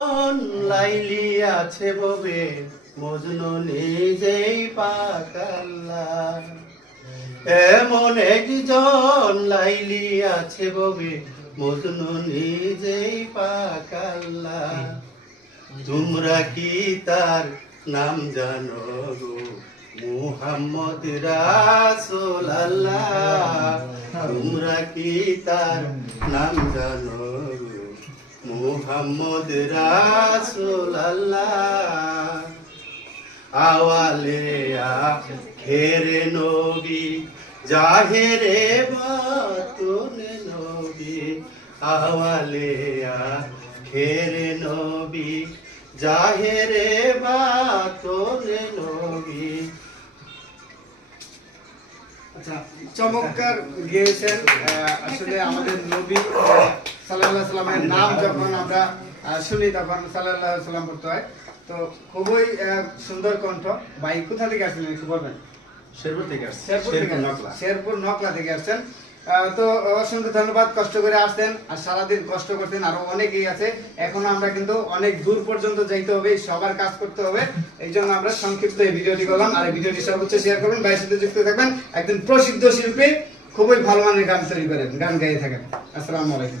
লাইলি আছে ববে মজনু নিজেই পাকাল্লা এমন একজন লাইলি আছে ববে মজনু নিজেই পাকাল্লা তোমরা কি তার নাম জানো গো মুহাম্মদ রাসূলুল্লাহ তোমরা কি তার নাম জানো গো মুহাম্মদ রাসূলুল্লাহ আওয়ালে আখেরে নবী জাহেরে বাতুনে নবী আওয়ালে আখেরে নবী জাহেরে বাতুনে নবী। আচ্ছা, চমৎকার গিয়েছেন। আসলে আমাদের নবী সাল্লাল্লাহু আলাইহি সাল্লামের নাম যখন আমরা শুনি তখন সাল্লাল্লাহু আলাইহি সাল্লাম পড়তে হয়। তো খুবই সুন্দর কণ্ঠ। ভাই কোথা থেকে আসলেন একটু বলবেন? শেরপুর থেকে আসছি। শেরপুর নকলা থেকে আসছেন। তো অসংখ্য ধন্যবাদ, কষ্ট করে আসছেন আর সারাদিন কষ্ট করতেন। আরো অনেকেই আছে, এখনো আমরা কিন্তু অনেক দূর পর্যন্ত যাইতে হবে, সবার কাজ করতে হবে। এই জন্য আমরা সংক্ষিপ্ত এই ভিডিওটি করলাম। আর এই ভিডিওটি সর্বোচ্চ শেয়ার করবেন, ভাইয়ের সাথে যুক্ত থাকবেন। একজন প্রসিদ্ধ শিল্পী, খুবই ভালো মানের গান তৈরি করেন, গান গাইয়ে থাকেন। আসসালামু আলাইকুম।